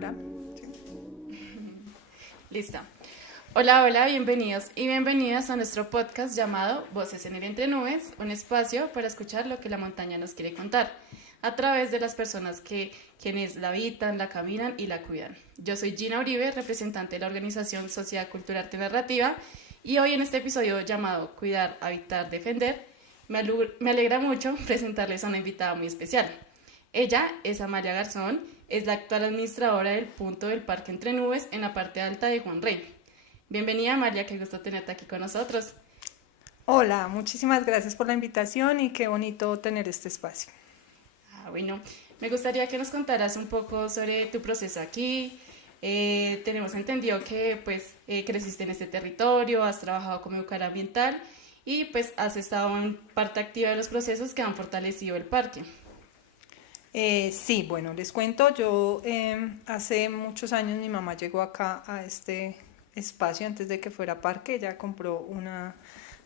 Hola. Listo. Hola, hola, bienvenidos y bienvenidas a nuestro podcast llamado Voces en el Entre Nubes, un espacio para escuchar lo que la montaña nos quiere contar, a través de las personas quienes la habitan, la caminan y la cuidan. Yo soy Gina Uribe, representante de la organización Sociedad Cultural Arte Narrativa, y hoy en este episodio llamado Cuidar, Habitar, Defender, me alegra mucho presentarles a una invitada muy especial. Ella es Amalia Garzón, es la actual administradora del punto del Parque Entre Nubes en la parte alta de Juan Rey. Bienvenida, Amalia, qué gusto tenerte aquí con nosotros. Hola, muchísimas gracias por la invitación y qué bonito tener este espacio. Bueno, me gustaría que nos contaras un poco sobre tu proceso aquí. Tenemos entendido que creciste en este territorio, has trabajado como educadora ambiental y pues has estado en parte activa de los procesos que han fortalecido el parque. Sí, bueno, les cuento, yo hace muchos años mi mamá llegó acá a este espacio antes de que fuera parque. Ella compró una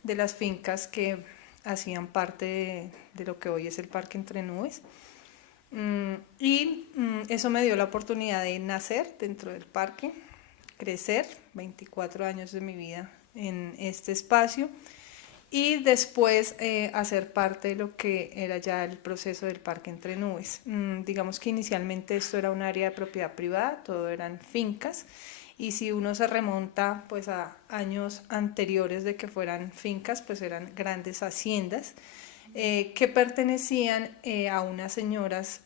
de las fincas que hacían parte de lo que hoy es el Parque Entre Nubes. Eso me dio la oportunidad de nacer dentro del parque, crecer 24 años de mi vida en este espacio y después hacer parte de lo que era ya el proceso del Parque Entre Nubes. Digamos que inicialmente esto era un área de propiedad privada, todo eran fincas, y si uno se remonta pues a años anteriores de que fueran fincas, pues eran grandes haciendas que pertenecían a unas señoras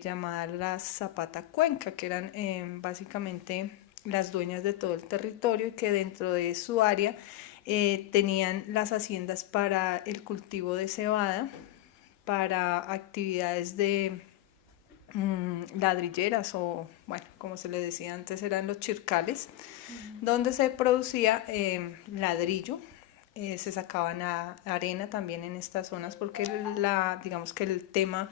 llamadas las Zapata Cuenca, que eran básicamente las dueñas de todo el territorio y que dentro de su área tenían las haciendas para el cultivo de cebada, para actividades de ladrilleras o, bueno, como se le decía antes, eran los chircales, donde se producía ladrillo. Se sacaban arena también en estas zonas porque digamos que el tema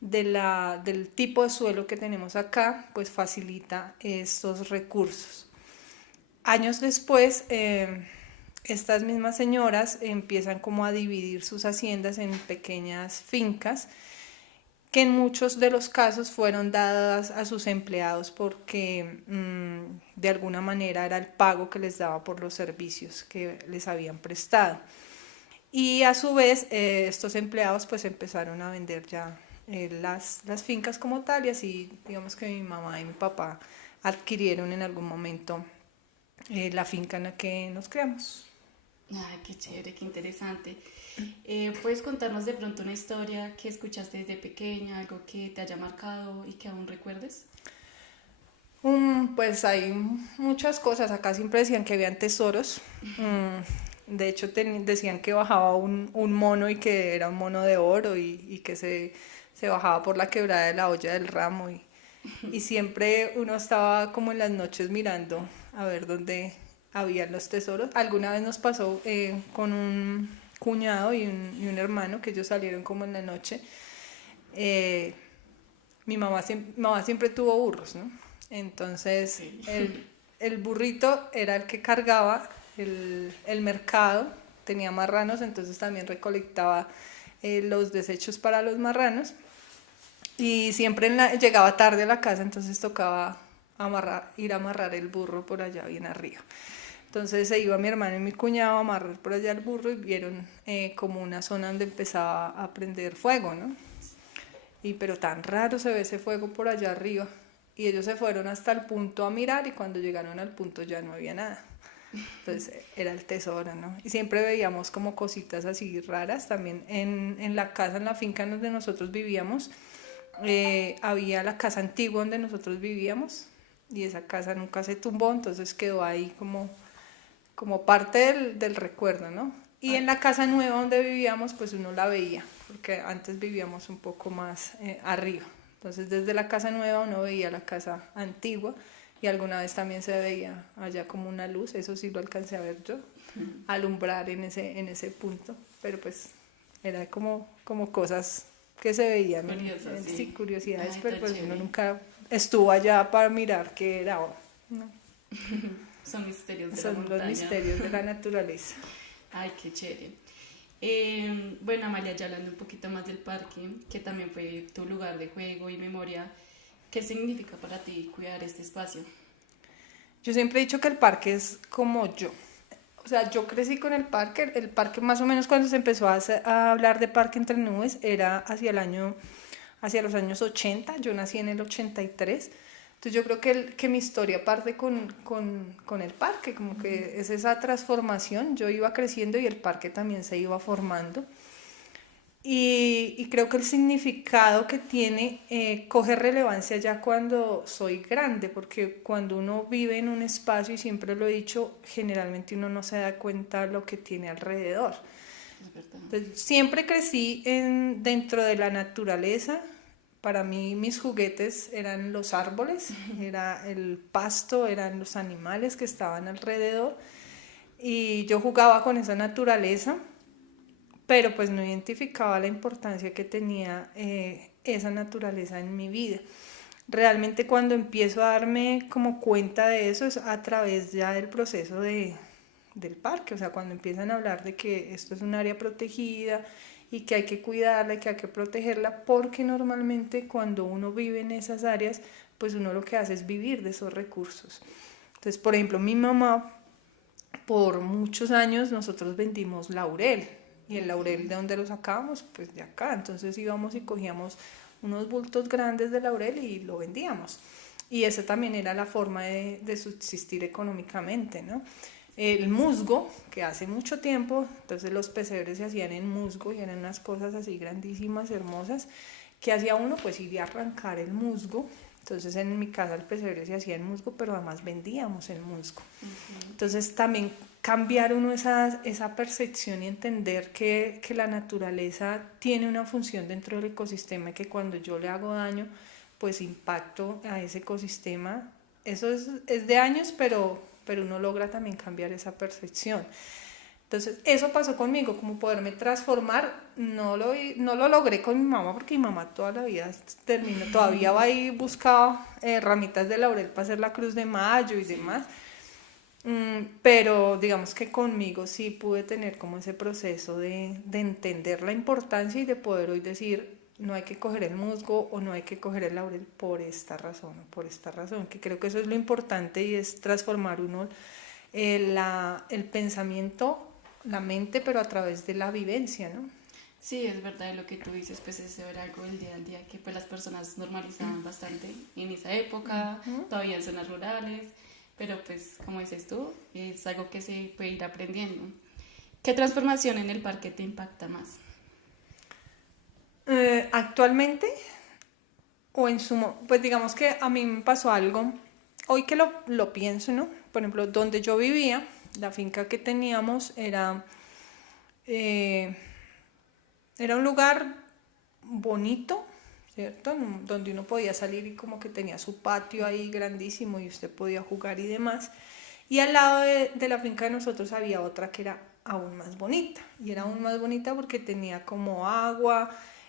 del tipo de suelo que tenemos acá pues facilita estos recursos. Años después, estas mismas señoras empiezan como a dividir sus haciendas en pequeñas fincas que en muchos de los casos fueron dadas a sus empleados porque de alguna manera era el pago que les daba por los servicios que les habían prestado. Y a su vez estos empleados pues empezaron a vender ya las fincas como tal, y así digamos que mi mamá y mi papá adquirieron en algún momento la finca en la que nos criamos. Ay, qué chévere, qué interesante. ¿Puedes contarnos de pronto una historia que escuchaste desde pequeña, algo que te haya marcado y que aún recuerdes? Pues hay muchas cosas. Acá siempre decían que habían tesoros. De hecho, decían que bajaba un mono y que era un mono de oro y que se bajaba por la quebrada de la olla del ramo. Y siempre uno estaba como en las noches mirando a ver dónde habían los tesoros. Alguna vez nos pasó con un cuñado y un hermano que ellos salieron como en la noche. Eh, mi mamá siempre tuvo burros, ¿no? Entonces Sí. el burrito era el que cargaba el mercado, tenía marranos, entonces también recolectaba los desechos para los marranos y siempre llegaba tarde a la casa, entonces tocaba ir a amarrar el burro por allá bien arriba. Entonces se iba mi hermano y mi cuñado a amarrar por allá el burro y vieron como una zona donde empezaba a prender fuego, ¿no? Pero tan raro se ve ese fuego por allá arriba. Y ellos se fueron hasta el punto a mirar y cuando llegaron al punto ya no había nada. Entonces era el tesoro, ¿no? Y siempre veíamos como cositas así raras. También en la casa, en la finca donde nosotros vivíamos, había la casa antigua donde nosotros vivíamos y esa casa nunca se tumbó, entonces quedó ahí como parte del recuerdo, ¿no? Y en la casa nueva donde vivíamos, pues uno la veía, porque antes vivíamos un poco más arriba. Entonces desde la casa nueva uno veía la casa antigua y alguna vez también se veía allá como una luz, eso sí lo alcancé a ver yo, alumbrar en ese punto, pero pues era como cosas que se veían, ¿no? Curiosa, Sí, sí. curiosidades, Ay, pero tan pues uno chévere. nunca estuvo allá para mirar qué era, ¿no? Son misterios de la Son los montaña. misterios de la naturaleza. Ay, qué chévere. Bueno, Amalia, ya hablando un poquito más del parque, que también fue tu lugar de juego y memoria, ¿Qué significa para ti cuidar este espacio? Yo siempre he dicho que el parque es como yo. O sea, yo crecí con el parque más o menos cuando se empezó a hablar de Parque Entre Nubes era hacia los años 80, yo nací en el 83, entonces yo creo que mi historia parte con el parque, como que es esa transformación, yo iba creciendo y el parque también se iba formando. Y creo que el significado que tiene coge relevancia ya cuando soy grande, porque cuando uno vive en un espacio, y siempre lo he dicho, generalmente uno no se da cuenta de lo que tiene alrededor. Es verdad. Entonces, siempre crecí dentro de la naturaleza. Para mí mis juguetes eran los árboles, era el pasto, eran los animales que estaban alrededor y yo jugaba con esa naturaleza, pero pues no identificaba la importancia que tenía esa naturaleza en mi vida. Realmente cuando empiezo a darme como cuenta de eso es a través ya del proceso del parque, o sea, cuando empiezan a hablar de que esto es un área protegida y que hay que cuidarla y que hay que protegerla, porque normalmente cuando uno vive en esas áreas, pues uno lo que hace es vivir de esos recursos. Entonces, por ejemplo, mi mamá, por muchos años nosotros vendimos laurel, y el laurel de dónde lo sacábamos, pues de acá, entonces íbamos y cogíamos unos bultos grandes de laurel y lo vendíamos. Y esa también era la forma de subsistir económicamente, ¿no? El musgo, que hace mucho tiempo, entonces los pesebres se hacían en musgo y eran unas cosas así grandísimas, hermosas, que hacía uno pues ir a arrancar el musgo. Entonces en mi casa el pesebre se hacía en musgo, pero además vendíamos el musgo. Entonces también cambiar uno esa percepción y entender que la naturaleza tiene una función dentro del ecosistema y que cuando yo le hago daño, pues impacto a ese ecosistema. Eso es de años, pero uno logra también cambiar esa percepción. Entonces, eso pasó conmigo, como poderme transformar. No lo logré con mi mamá, porque mi mamá toda la vida todavía va y busca ramitas de laurel para hacer la cruz de mayo y demás. Pero digamos que conmigo sí pude tener como ese proceso de entender la importancia y de poder hoy decir, no hay que coger el musgo o no hay que coger el laurel por esta razón o por esta razón, que creo que eso es lo importante y es transformar uno el pensamiento, la mente, pero a través de la vivencia, ¿no? Sí, es verdad lo que tú dices, pues eso era algo del día al día que pues las personas normalizaban bastante en esa época, todavía en zonas rurales, pero pues como dices tú, es algo que se puede ir aprendiendo. ¿Qué transformación en el parque te impacta más? Actualmente, pues digamos que a mí me pasó algo, hoy que lo pienso, ¿no? Por ejemplo, donde yo vivía, la finca que teníamos eh, era un lugar bonito, ¿cierto? Donde uno podía salir y como que tenía su patio ahí grandísimo y usted podía jugar y demás. Y al lado de la finca de nosotros había otra que era aún más bonita. Y era aún más bonita porque tenía como agua,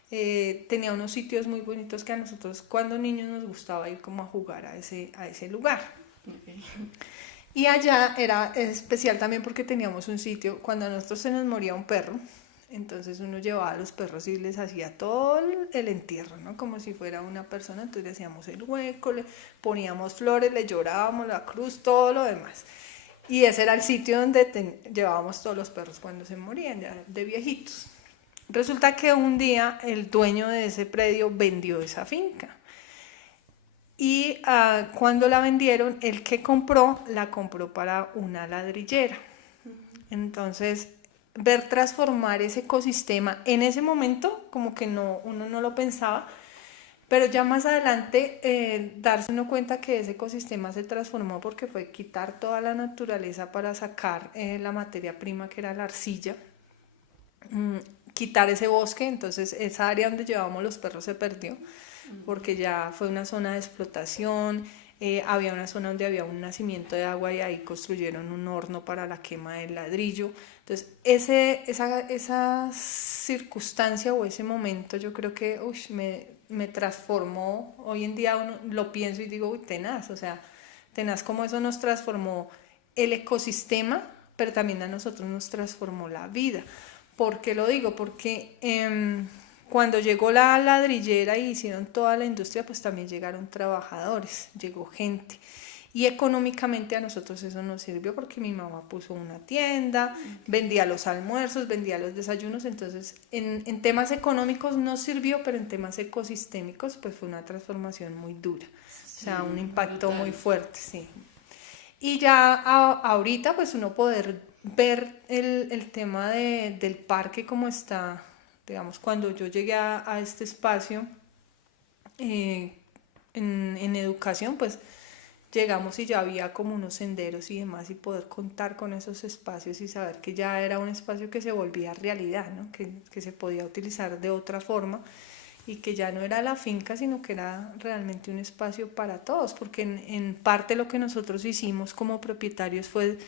tenía unos sitios muy bonitos que a nosotros cuando niños nos gustaba ir como a jugar a ese lugar. Okay. Y allá era especial también porque teníamos un sitio, cuando a nosotros se nos moría un perro, entonces uno llevaba a los perros y les hacía todo el entierro, ¿no? Como si fuera una persona, entonces le hacíamos el hueco, le poníamos flores, le llorábamos la cruz, todo lo demás. Y ese era el sitio donde llevábamos todos los perros cuando se morían, ya de viejitos. Resulta que un día el dueño de ese predio vendió esa finca. Y cuando la vendieron, el que compró, la compró para una ladrillera. Entonces, ver transformar ese ecosistema en ese momento, como que uno no lo pensaba, pero ya más adelante darse uno cuenta que ese ecosistema se transformó porque fue quitar toda la naturaleza para sacar la materia prima que era la arcilla, quitar ese bosque, entonces esa área donde llevábamos los perros se perdió porque ya fue una zona de explotación, había una zona donde había un nacimiento de agua y ahí construyeron un horno para la quema del ladrillo. Entonces, esa circunstancia o ese momento yo creo que me transformó. Hoy en día lo pienso y digo, uy, tenaz, o sea, tenaz como eso nos transformó el ecosistema, pero también a nosotros nos transformó la vida. ¿Por qué lo digo? Porque cuando llegó la ladrillera y hicieron toda la industria, pues también llegaron trabajadores, llegó gente. Y económicamente a nosotros eso nos sirvió porque mi mamá puso una tienda, vendía los almuerzos, vendía los desayunos, entonces en temas económicos nos sirvió, pero en temas ecosistémicos pues fue una transformación muy dura, o sea, un impacto muy fuerte, sí. Y ya ahorita pues uno poder ver el tema del parque como está, digamos, cuando yo llegué a este espacio en educación, pues llegamos y ya había como unos senderos y demás y poder contar con esos espacios y saber que ya era un espacio que se volvía realidad, ¿no? Que se podía utilizar de otra forma y que ya no era la finca, sino que era realmente un espacio para todos, porque en parte lo que nosotros hicimos como propietarios fue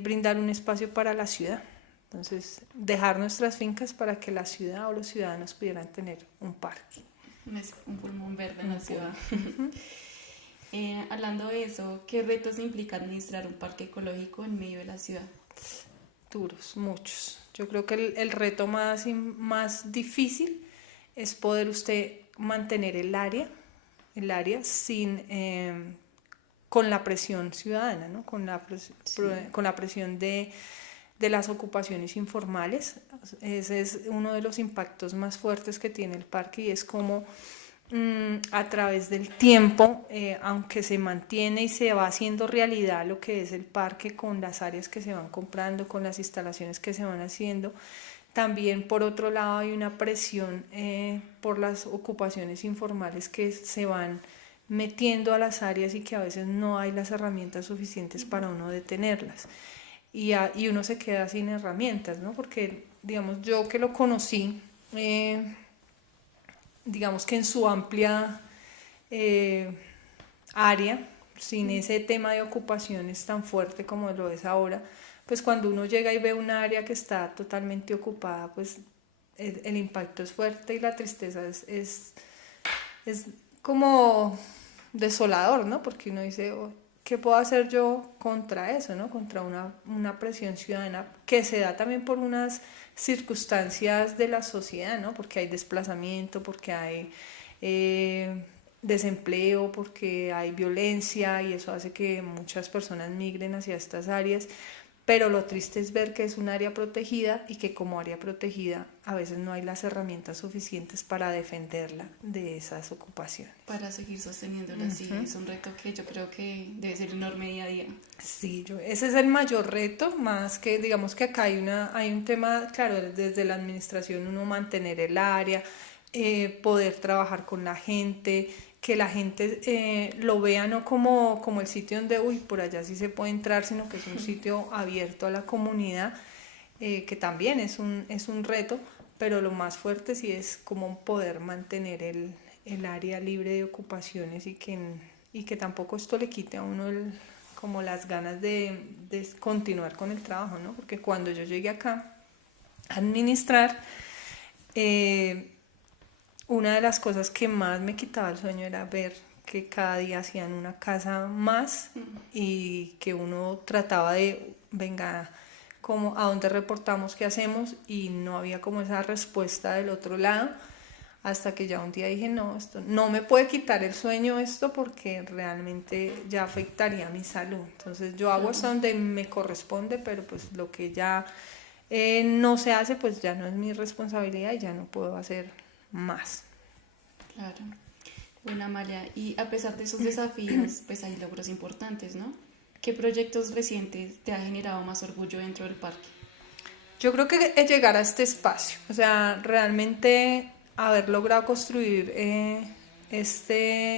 brindar un espacio para la ciudad. Entonces, dejar nuestras fincas para que la ciudad o los ciudadanos pudieran tener un parque. Un pulmón verde en la ciudad. Hablando de eso, ¿qué retos implica administrar un parque ecológico en medio de la ciudad? Duros, muchos. Yo creo que el reto más difícil es poder usted mantener el área sin con la presión ciudadana, ¿no? Con la presión de las ocupaciones informales. Ese es uno de los impactos más fuertes que tiene el parque y es como a través del tiempo, aunque se mantiene y se va haciendo realidad lo que es el parque con las áreas que se van comprando, con las instalaciones que se van haciendo, también por otro lado hay una presión por las ocupaciones informales que se van metiendo a las áreas y que a veces no hay las herramientas suficientes para uno detenerlas. Y uno se queda sin herramientas, ¿no? Porque, digamos, yo que lo conocí, digamos que en su amplia área, sin ese tema de ocupaciones tan fuerte como lo es ahora, pues cuando uno llega y ve un área que está totalmente ocupada, pues el impacto es fuerte y la tristeza es como desolador, ¿no? Porque uno dice, oh, ¿qué puedo hacer yo contra eso, ¿no? Contra una presión ciudadana que se da también por unas circunstancias de la sociedad, ¿no? Porque hay desplazamiento, porque hay desempleo, porque hay violencia y eso hace que muchas personas migren hacia estas áreas. Pero lo triste es ver que es un área protegida y que como área protegida a veces no hay las herramientas suficientes para defenderla de esas ocupaciones. Para seguir sosteniéndola, sí, es un reto que yo creo que debe ser enorme día a día. Sí, ese es el mayor reto, más que digamos que acá hay un tema, claro, desde la administración uno mantener el área, poder trabajar con la gente, que la gente lo vea no como el sitio donde, uy, por allá sí se puede entrar, sino que es un sitio abierto a la comunidad, que también es un reto, pero lo más fuerte sí es como poder mantener el área libre de ocupaciones y que tampoco esto le quite a uno como las ganas de continuar con el trabajo, ¿no? Porque cuando yo llegué acá a administrar, una de las cosas que más me quitaba el sueño era ver que cada día hacían una casa más y que uno trataba de, venga, como a dónde reportamos, qué hacemos, y no había como esa respuesta del otro lado, hasta que ya un día dije, no, esto no me puede quitar el sueño esto porque realmente ya afectaría mi salud. Entonces yo hago hasta donde me corresponde, pero pues lo que ya no se hace, pues ya no es mi responsabilidad y ya no puedo hacer más. Claro. Bueno, Amalia, y a pesar de esos desafíos, pues hay logros importantes, ¿no? ¿Qué proyectos recientes te ha generado más orgullo dentro del parque? Yo creo que es llegar a este espacio, o sea, realmente haber logrado construir esta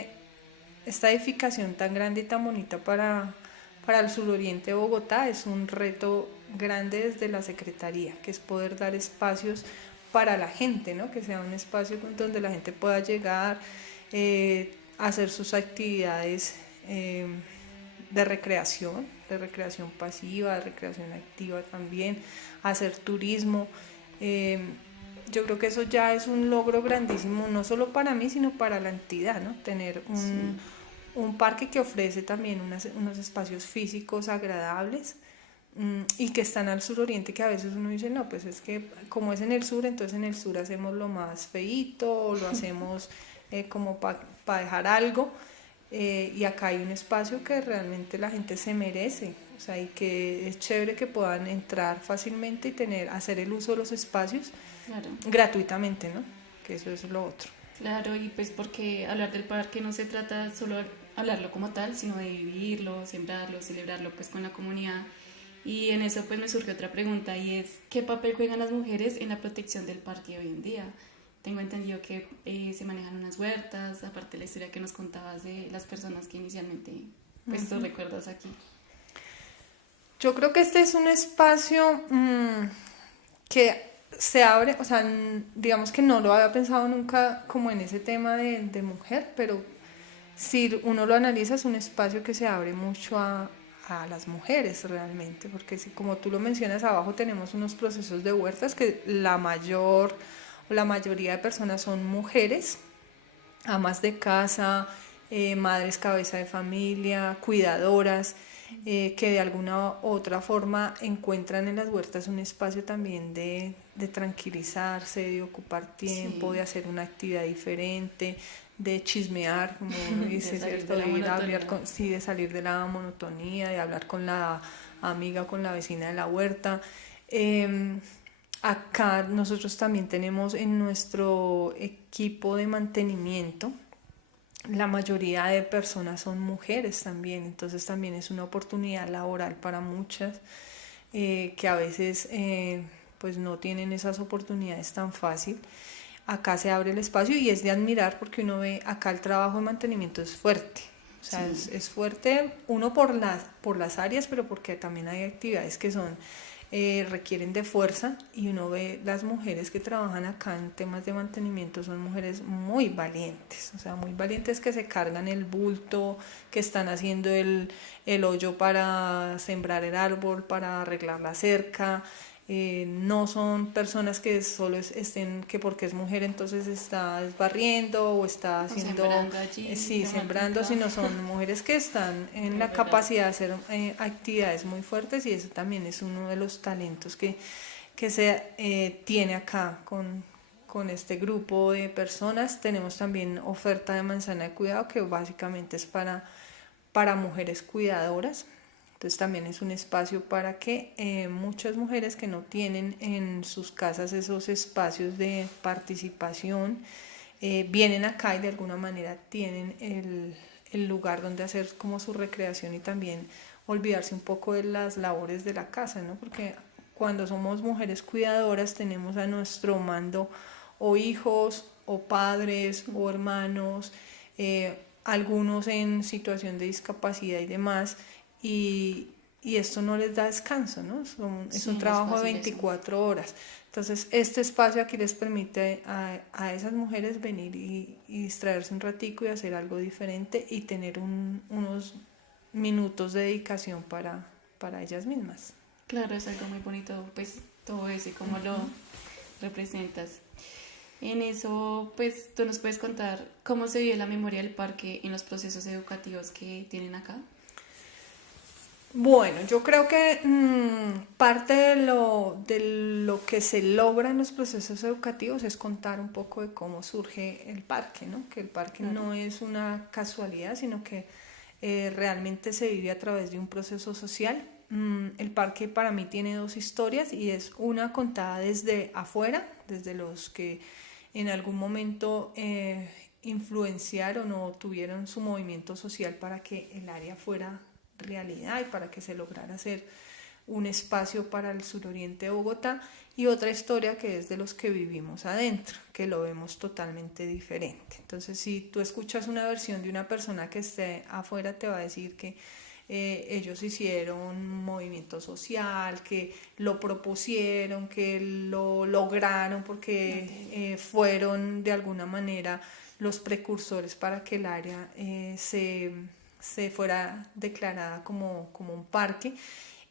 edificación tan grande y tan bonita para el suroriente de Bogotá es un reto grande desde la Secretaría, que es poder dar espacios para la gente, ¿no? Que sea un espacio donde la gente pueda llegar, hacer sus actividades de recreación pasiva, de recreación activa también, hacer turismo. Yo creo que eso ya es un logro grandísimo, no solo para mí, sino para la entidad, ¿no? Tener un parque que ofrece también unos espacios físicos agradables, y que están al suroriente, que a veces uno dice, no, pues es que como es en el sur, entonces en el sur hacemos lo más feíto, o lo hacemos como para dejar algo, y acá hay un espacio que realmente la gente se merece, o sea, y que es chévere que puedan entrar fácilmente y hacer el uso de los espacios Claro. gratuitamente, ¿no? Que eso es lo otro. Claro, y pues porque hablar del parque no se trata solo de hablarlo como tal, sino de vivirlo, sembrarlo, celebrarlo pues con la comunidad. Y en eso pues me surge otra pregunta y es, ¿qué papel juegan las mujeres en la protección del parque hoy en día? Tengo entendido que se manejan unas huertas, aparte de la historia que nos contabas de las personas que inicialmente pues tú recuerdas aquí. Yo creo que este es un espacio que se abre, o sea, digamos que no lo había pensado nunca como en ese tema de mujer, pero si uno lo analiza es un espacio que se abre mucho a las mujeres realmente, porque si como tú lo mencionas abajo tenemos unos procesos de huertas que la mayoría de personas son mujeres, amas de casa, madres cabeza de familia, cuidadoras, que de alguna u otra forma encuentran en las huertas un espacio también de tranquilizarse, de ocupar tiempo, Sí. de hacer una actividad diferente, de chismear, como dice, De salir ¿cierto? de la De ir a hablar monotonía. sí, de salir de la monotonía, de hablar con la amiga o con la vecina de la huerta. Acá nosotros también tenemos en nuestro equipo de mantenimiento, la mayoría de personas son mujeres también, entonces también es una oportunidad laboral para muchas que a veces pues no tienen esas oportunidades tan fácil. Acá se abre el espacio y es de admirar porque uno ve acá el trabajo de mantenimiento es fuerte. O sea, Sí. es fuerte uno por las áreas, pero porque también hay actividades que son requieren de fuerza y uno ve las mujeres que trabajan acá en temas de mantenimiento son mujeres muy valientes, o sea, muy valientes que se cargan el bulto, que están haciendo el hoyo para sembrar el árbol, para arreglar la cerca. No son personas que solo estén, que porque es mujer entonces está barriendo o está O haciendo, sembrando allí sí, de sembrando, matica. sino son mujeres que están en Es la verdad. capacidad de hacer actividades muy fuertes y eso también es uno de los talentos que se tiene acá con este grupo de personas. Tenemos también oferta de manzana de cuidado que básicamente es para mujeres cuidadoras. Entonces también es un espacio para que muchas mujeres que no tienen en sus casas esos espacios de participación vienen acá y de alguna manera tienen el lugar donde hacer como su recreación y también olvidarse un poco de las labores de la casa, ¿no? Porque cuando somos mujeres cuidadoras tenemos a nuestro mando o hijos o padres o hermanos, algunos en situación de discapacidad y demás, y esto no les da descanso, ¿no? Es Sí, un no es trabajo de fácil eso. 24 horas. Entonces, este espacio aquí les permite a esas mujeres venir y distraerse un ratico y hacer algo diferente y tener unos minutos de dedicación para ellas mismas. Claro, es algo muy bonito, pues todo eso y cómo lo representas. En eso, pues tú nos puedes contar cómo se vive la memoria del parque en los procesos educativos que tienen acá. Bueno, yo creo que parte de lo que se logra en los procesos educativos es contar un poco de cómo surge el parque, ¿no? Que el parque Claro. no es una casualidad, sino que realmente se vive a través de un proceso social. El parque para mí tiene dos historias y es una contada desde afuera, desde los que en algún momento influenciaron o tuvieron su movimiento social para que el área fuera realidad y para que se lograra hacer un espacio para el suroriente de Bogotá, y otra historia que es de los que vivimos adentro, que lo vemos totalmente diferente. Entonces, si tú escuchas una versión de una persona que esté afuera, te va a decir que ellos hicieron un movimiento social, que lo propusieron, que lo lograron porque fueron de alguna manera los precursores para que el área se fuera declarada como un parque,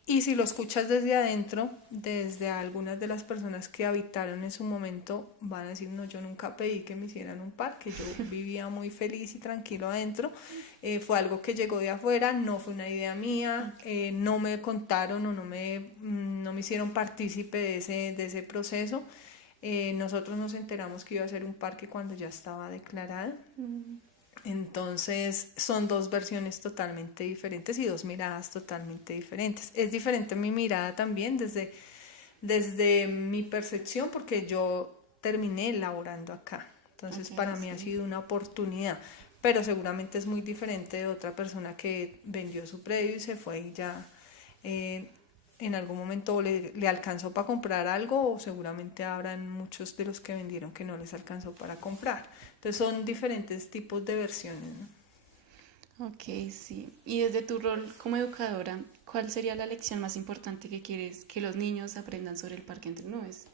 Y si lo escuchas desde adentro, desde algunas de las personas que habitaron en su momento, van a decir, no, yo nunca pedí que me hicieran un parque, yo vivía muy feliz y tranquilo adentro, fue algo que llegó de afuera, no fue una idea mía, no me contaron o no me hicieron partícipe de ese proceso. Nosotros nos enteramos que iba a ser un parque cuando ya estaba declarado. Entonces son dos versiones totalmente diferentes y dos miradas totalmente diferentes. Es diferente mi mirada también desde mi percepción porque yo terminé laborando acá. Entonces para mí ha sido una oportunidad, pero seguramente es muy diferente de otra persona que vendió su predio y se fue y ya en algún momento le alcanzó para comprar algo o seguramente habrán muchos de los que vendieron que no les alcanzó para comprar. Entonces son diferentes tipos de versiones, ¿no? Ok, sí. Y desde tu rol como educadora, ¿cuál sería la lección más importante que quieres que los niños aprendan sobre el Parque Entre Nubes?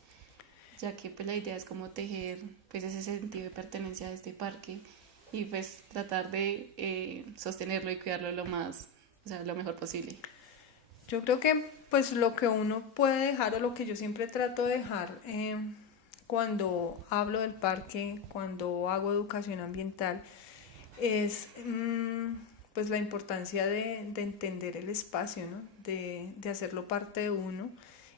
Ya que pues la idea es como tejer pues ese sentido de pertenencia a este parque y pues tratar de sostenerlo y cuidarlo lo mejor posible. Yo creo que pues lo que uno puede dejar o lo que yo siempre trato de dejar cuando hablo del parque, cuando hago educación ambiental, es pues la importancia de entender el espacio, ¿no? De hacerlo parte de uno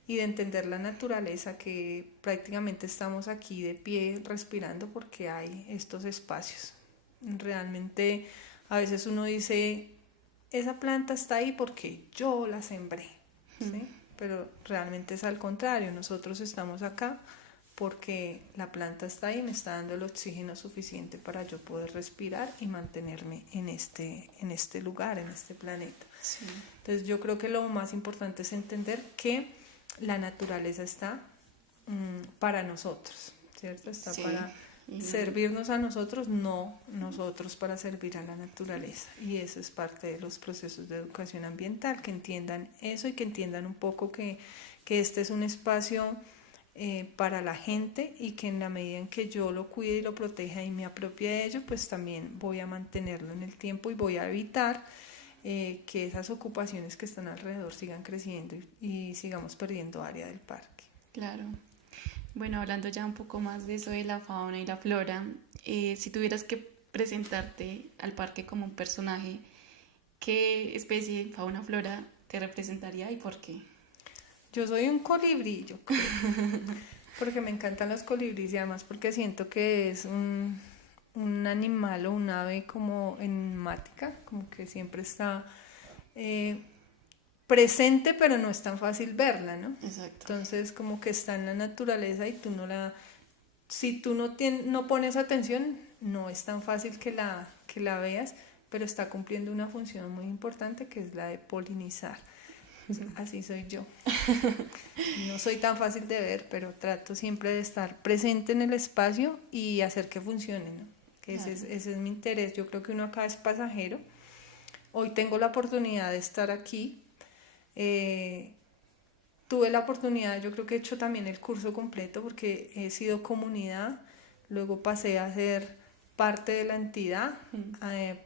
y de entender la naturaleza, que prácticamente estamos aquí de pie respirando porque hay estos espacios. Realmente a veces uno dice, esa planta está ahí porque yo la sembré, ¿sí? Pero realmente es al contrario, nosotros estamos acá porque la planta está ahí y me está dando el oxígeno suficiente para yo poder respirar y mantenerme en este lugar, en este planeta. Sí. Entonces yo creo que lo más importante es entender que la naturaleza está para nosotros, ¿cierto? Está para servirnos a nosotros, no nosotros para servir a la naturaleza. Y eso es parte de los procesos de educación ambiental, que entiendan eso y que entiendan un poco que este es un espacio para la gente y que en la medida en que yo lo cuide y lo proteja y me apropie de ello, pues también voy a mantenerlo en el tiempo y voy a evitar que esas ocupaciones que están alrededor sigan creciendo y sigamos perdiendo área del parque. Claro. Bueno, hablando ya un poco más de eso de la fauna y la flora, si tuvieras que presentarte al parque como un personaje, ¿qué especie, fauna, flora te representaría y por qué? Yo soy un colibrí, yo creo, porque me encantan los colibríes y además porque siento que es un animal o un ave como enigmática, como que siempre está presente pero no es tan fácil verla, ¿no? Exacto. Entonces como que está en la naturaleza y si tú no pones atención, no es tan fácil que la veas, pero está cumpliendo una función muy importante que es la de polinizar. Así soy yo. No soy tan fácil de ver, pero trato siempre de estar presente en el espacio y hacer que funcione, ¿no? Que ese es mi interés. Yo creo que uno acá es pasajero. Hoy tengo la oportunidad de estar aquí. Tuve la oportunidad, yo creo que he hecho también el curso completo porque he sido comunidad, luego pasé a ser parte de la entidad,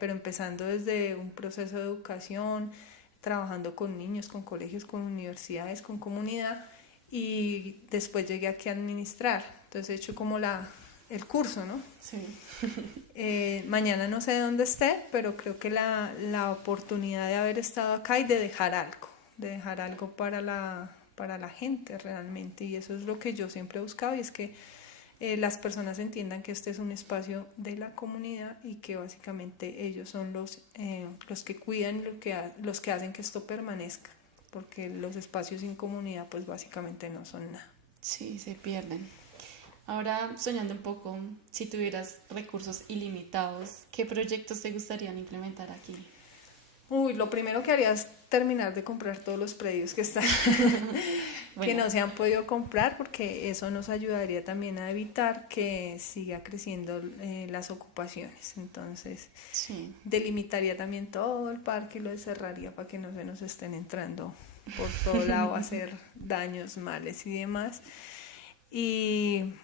pero empezando desde un proceso de educación, trabajando con niños, con colegios, con universidades, con comunidad y después llegué aquí a administrar. Entonces he hecho como el curso, ¿no? Sí. Mañana no sé dónde esté, pero creo que la oportunidad de haber estado acá y de dejar algo para la gente realmente, y eso es lo que yo siempre he buscado, y es que las personas entiendan que este es un espacio de la comunidad y que básicamente ellos son los que cuidan, los que hacen que esto permanezca, porque los espacios sin comunidad pues básicamente no son nada. Sí, se pierden. Ahora, soñando un poco, si tuvieras recursos ilimitados, ¿qué proyectos te gustarían implementar aquí? Lo primero que haría es terminar de comprar todos los predios que están que no se han podido comprar, porque eso nos ayudaría también a evitar que siga creciendo las ocupaciones. Entonces delimitaría también todo el parque y lo cerraría para que no se nos estén entrando por todo lado a hacer daños, males y demás. Y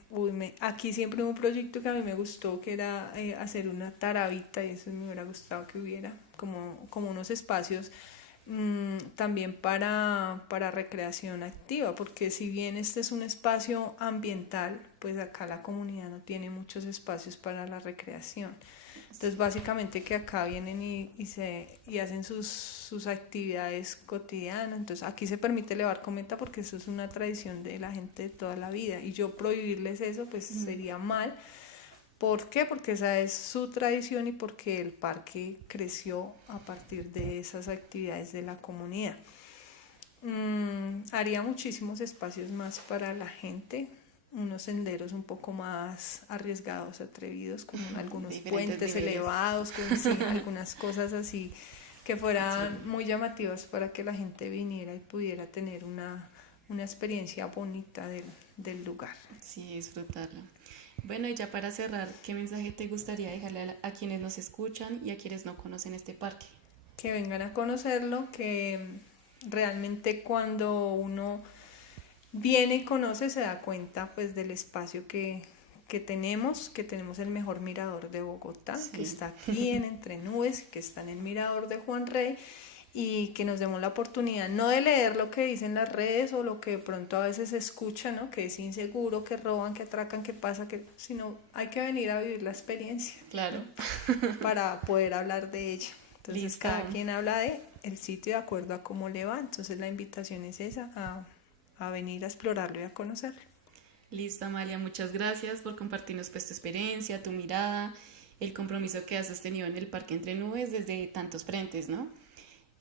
aquí siempre hubo un proyecto que a mí me gustó, que era hacer una tarabita, y eso me hubiera gustado que hubiera como unos espacios también para recreación activa, porque si bien este es un espacio ambiental, pues acá la comunidad no tiene muchos espacios para la recreación. Entonces básicamente que acá vienen y hacen sus actividades cotidianas. Entonces aquí se permite elevar cometa porque eso es una tradición de la gente de toda la vida, y yo prohibirles eso pues sería mal. ¿Por qué? Porque esa es su tradición y porque el parque creció a partir de esas actividades de la comunidad. Haría muchísimos espacios más para la gente, unos senderos un poco más arriesgados, atrevidos, como algunos puentes elevados, con sí, algunas cosas así que fueran muy llamativas para que la gente viniera y pudiera tener una experiencia bonita del lugar. Sí, disfrutarlo. Bueno, y ya para cerrar, ¿qué mensaje te gustaría dejarle a quienes nos escuchan y a quienes no conocen este parque? Que vengan a conocerlo, que realmente cuando uno viene y conoce se da cuenta pues del espacio que tenemos el mejor mirador de Bogotá, sí, que está aquí en Entre Nubes, que está en el mirador de Juan Rey, y que nos demos la oportunidad no de leer lo que dicen las redes o lo que de pronto a veces se escucha, ¿no? Que es inseguro, que roban, que atracan, que pasa, sino hay que venir a vivir la experiencia. Claro. Para poder hablar de ella. Entonces Listo. Cada quien habla de el sitio de acuerdo a cómo le va. Entonces la invitación es esa, a venir a explorarlo y a conocerlo. Listo, Amalia, muchas gracias por compartirnos pues tu experiencia, tu mirada, el compromiso que has sostenido en el Parque Entre Nubes desde tantos frentes, ¿no?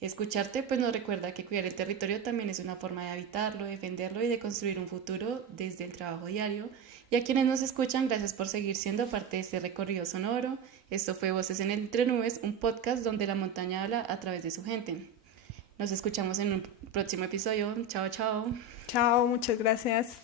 Escucharte pues nos recuerda que cuidar el territorio también es una forma de habitarlo, defenderlo y de construir un futuro desde el trabajo diario. Y a quienes nos escuchan, gracias por seguir siendo parte de este recorrido sonoro. Esto fue Voces en el Entre Nubes, un podcast donde la montaña habla a través de su gente. Nos escuchamos en un próximo episodio. Chao, chao. Chao, muchas gracias.